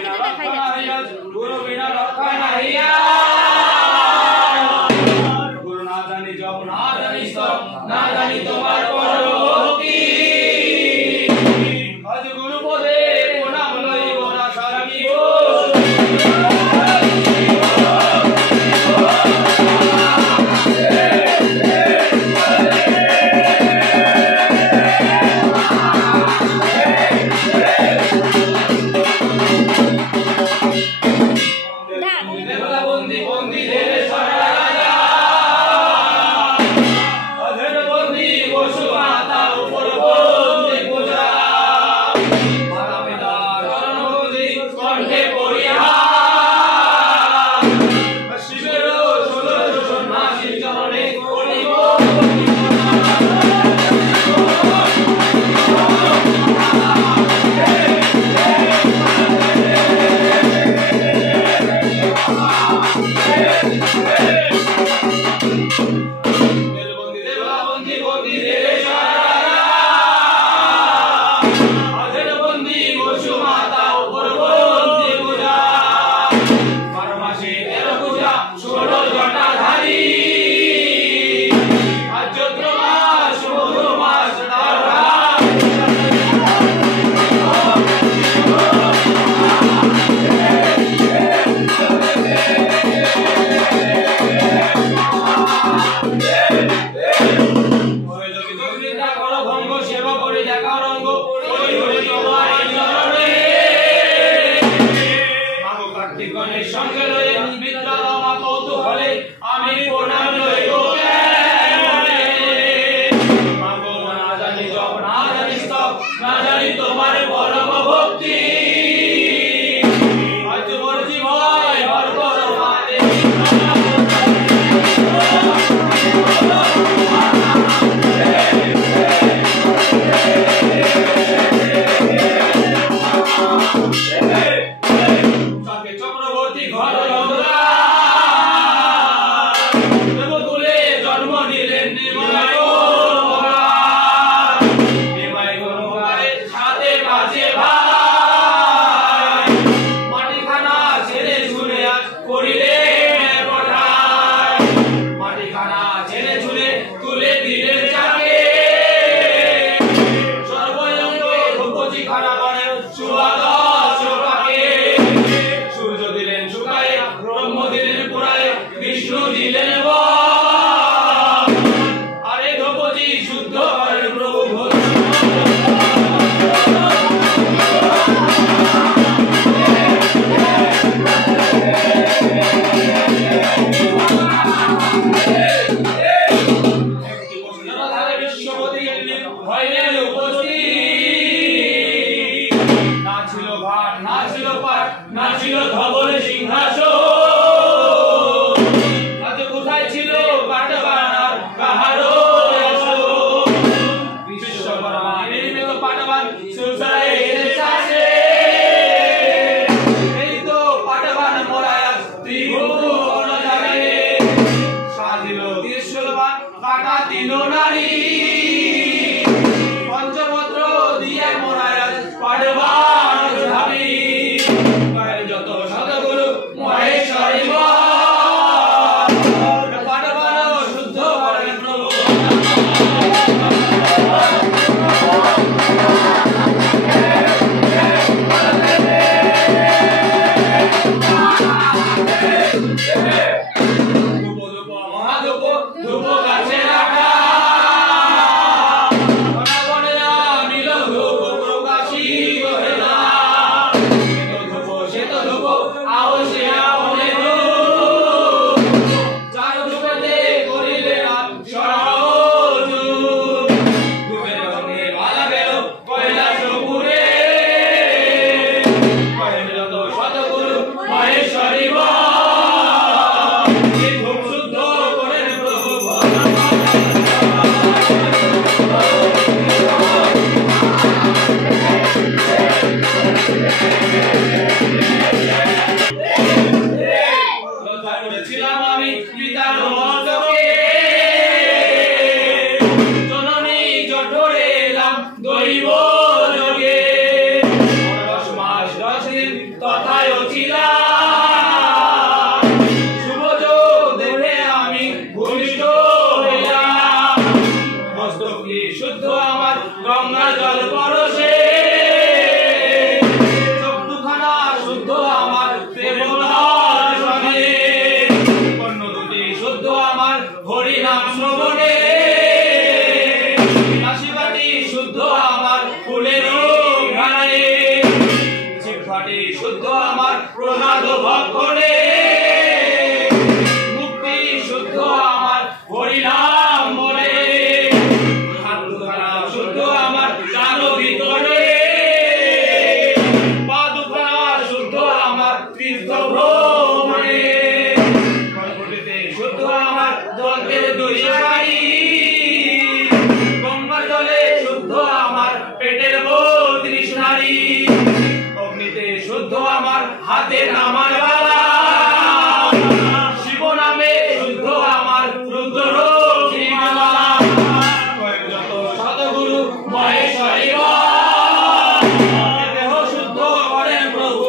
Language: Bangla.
কিন্তু দেখাই যাচ্ছে গুরু বিনা রক্ষা নাহি গুরু না জানি জপ না জানি স্তব না জানি তোমার পরভক্তি আজ গুরু পদে প্রণাম লইব না সারামি গো প্রকাশী পাঠে শুদ্ধ আমার প্রসাদ ভক্ষণে, মুক্তি শুদ্ধ আমার হরিনাম বলে, হাত দুখানা শুদ্ধ আমার কান ভিতরে, পা দুখানা শুদ্ধ আমার তীর্থ ভ্রমণে, কর্কটেতে শুদ্ধ আমার দন্তের দুই নাড়ি, গঙ্গা জলে শুদ্ধ আমার পেটের 32 নাড়ি, অগ্নিতে শুদ্ধ আমার হাতের আমার বালা, শিব নামে শুদ্ধ আমার রুদ্র মালা, যত শতগুরু মহেশ্বরী দেহ শুদ্ধ করেন প্রভু।